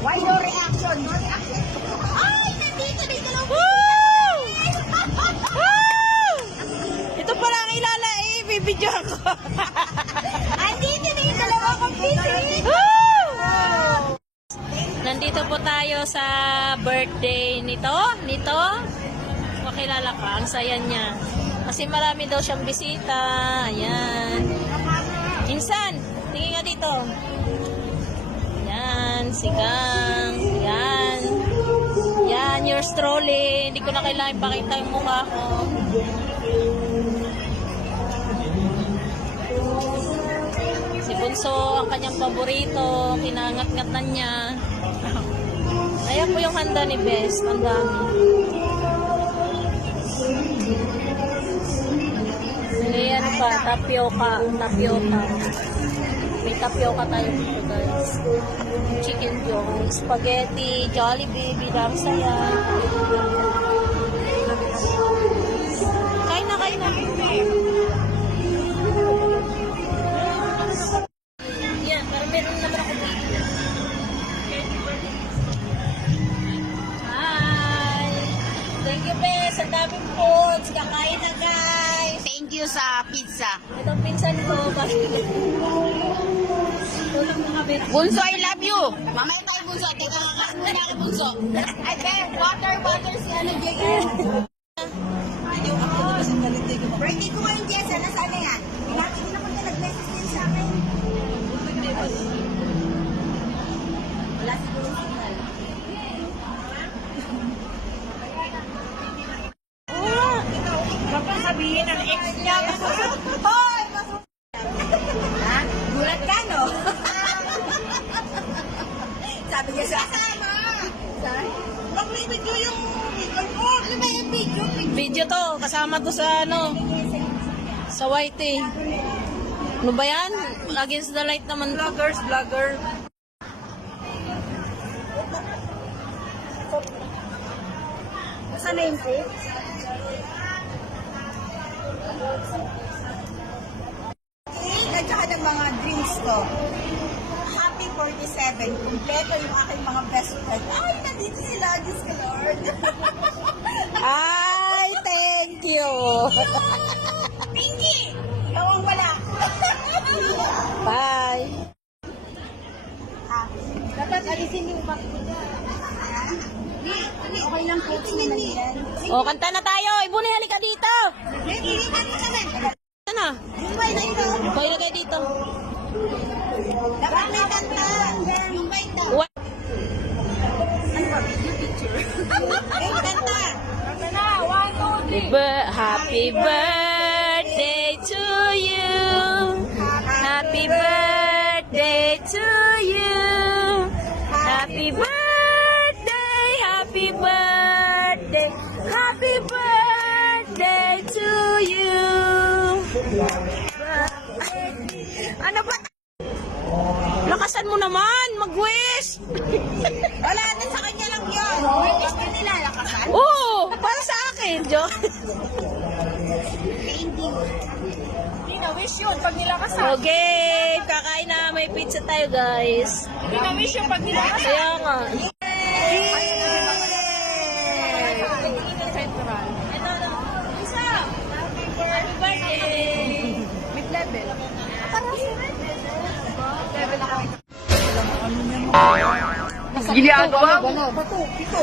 Why no reaction? No reaction. Ay, nandito na yung dalawang Ito pala ang ilala bibidyo ko. Andito na yung dalawang competition. Nandito po tayo sa birthday nito. Makilala ka, ang saya niya. Kasi marami daw siyang bisita. Ayan. Insan, tingin nga dito. Ayan, sigang. Ayan. Ayan, you're strolling. Hindi ko na kailangan ipakita yung mukha ko. Si Bunso, ang kanyang paborito. Kinangat-ngat na niya. Ayan po yung handa ni Best. Ang dami. Ayan pa, tapioca. May tapioca tayo dito, guys. Chicken joy, spaghetti, Jollibee, bidang saya. Kain na. Yan, pero meron naman ako dito. Hi! Thank you, Bes. Ang daming foods. Kakain na, guys. Thank you sa pizza. Ito pinsan ko. Tulong mo kami. Bunso, I love you. Mamaya tayo, Bunso. Teka, kakain muna ako, Bunso. Ay, Ben, water si ano, JM. Birthday ko ngayon, Jessa. Nasaan na yan? Hindi na punta nag-message din sa akin. Wala siguro signal. Baka sabihin ng ex niya. Hoy! Ha? Gulat ka, no? Sabi niya sa kasama. Sorry? Mag-video yung video mo. Ano ba yung video? Video to. Kasama to sa sa YT. Ano ba yan? Against the light naman. Vlogger. Saan na yung tape? At saka ng mga drinks ko. Happy 47. Kumpleto yung aking mga best friend. Ay, nandito sila. Diyos ko, Lord. Ay, thank you. Pinky! Ikaw ang wala. Bye. Dapat alisin yung back mo dyan. Okay lang po. Tingnan yan. O, kanta na tayo. Ibuni, halika dito. Tingnan mo kami. Ano? Yung bay na ito. Boy, lagay dito. Dapat may kanta. Yung bay daw. What? Ano ba? Yung picture. Yung kanta. Kanta na. 1, 2, 3. Happy birthday to you. Happy birthday to you. Happy birthday. Happy birthday. Happy birthday to you. Ano ba? Lakasan mo naman. Mag-wish. Wala na sa kanya lang yun. Wish na nila. Lakasan. Oo, para sa akin, Jo. Hindi na wish yun pag nilakasan. Okay, kakain na. May pizza tayo, guys. Hindi na wish yun pag nilakasan. Kaya nga. Ito na. Isa. Happy birthday. With level. Level ako. Ginagawa mo. Bato, pito.